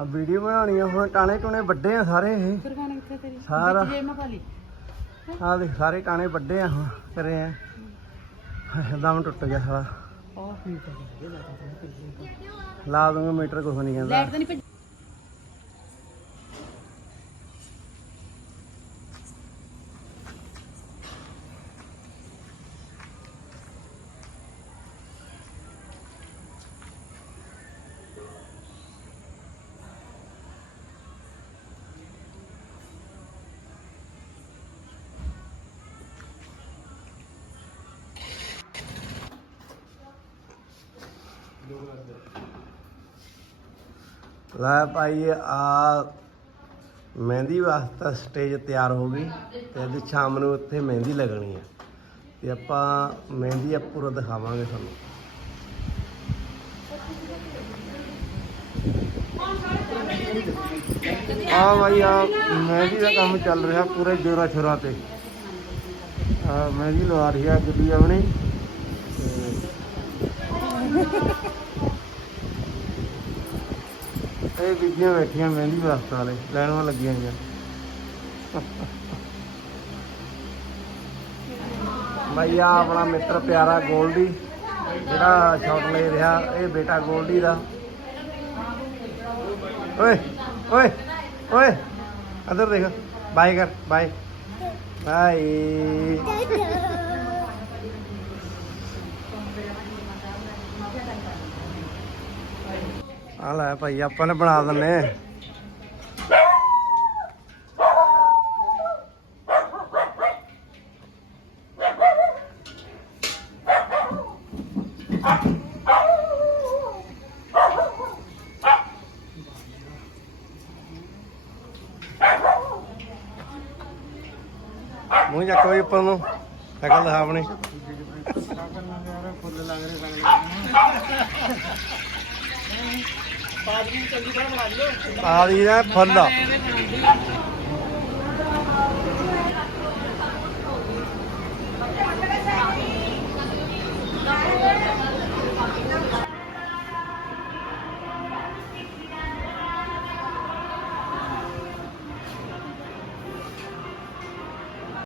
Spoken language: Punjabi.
ਆ ਵੀਡੀਓ ਬਣਾਉਣੀ ਆ ਹੁਣ ਟਾਣੇ ਟੁਣੇ ਵੱਡੇ ਆ ਸਾਰੇ ਇਹ। ਕਿੱਥੇ ਤੇਰੀ? ਸਾਰਾ। ਆ ਦੇਖ ਸਾਰੇ ਟਾਣੇ ਵੱਡੇ ਆ ਹੁਣ ਕਰੇ ਆ। ਦਮ ਟੁੱਟ ਗਿਆ ਸਾਰਾ। ਲਾ ਦੂੰਗਾ ਮੀਟਰ ਕੁਛ ਨਹੀਂ ਕਹਿੰਦਾ ਲੈ ਭਾਈ, ਆ ਮਹਿੰਦੀ ਵਾਸਤੇ ਸਟੇਜ ਤਿਆਰ ਹੋ ਗਈ ਤੇ ਅੱਜ ਸ਼ਾਮ ਨੂੰ ਉੱਥੇ ਮਹਿੰਦੀ ਲੱਗਣੀ ਹੈ ਤੇ ਆਪਾਂ ਮਹਿੰਦੀ ਆ ਪੂਰਾ ਦਿਖਾਵਾਂਗੇ ਤੁਹਾਨੂੰ। ਆ ਭਾਈ, ਆ ਮਹਿੰਦੀ ਦਾ ਕੰਮ ਚੱਲ ਰਿਹਾ ਪੂਰੇ ਜੋਰਾ ਛੋਰਾ ਤੇ। ਆ ਮਹਿੰਦੀ ਲਵਾ ਰਹੀ ਆ ਗੁੱਡੀ ਆਪਣੀ। ਇਹ ਬੀਬੀਆਂ ਬੈਠੀਆਂ ਮਹਿੰਦੀ ਵਾਸਤੇ ਵਾਲੇ ਲੈਣਾਂ ਲੱਗੀਆਂ ਹੋਈਆਂ। ਭਾਈ ਆਪਣਾ ਮਿੱਤਰ ਪਿਆਰਾ ਗੋਲਡੀ, ਜਿਹੜਾ ਸ਼ਾਟ ਲੈ ਰਿਹਾ, ਇਹ ਬੇਟਾ ਗੋਲਡੀ ਦਾ। ਓਏ ਓਏ ਓਏ ਅਦਰ ਦੇਖ, ਬਾਏ ਕਰ, ਬਾਏ। ਬਾਈ ਆ ਲੈ ਭਾਈ, ਆਪਾਂ ਨੇ ਬਣਾ ਦਿੰਨੇ ਮੂੰਹ ਚੱਕ ਕੋਈ ਉੱਪਰ ਨੂੰ, ਸ਼ਕਲ ਦਿਖਾ ਆਪਣੀ। ਆ ਦੀ ਨਾ ਫੁੱਲ।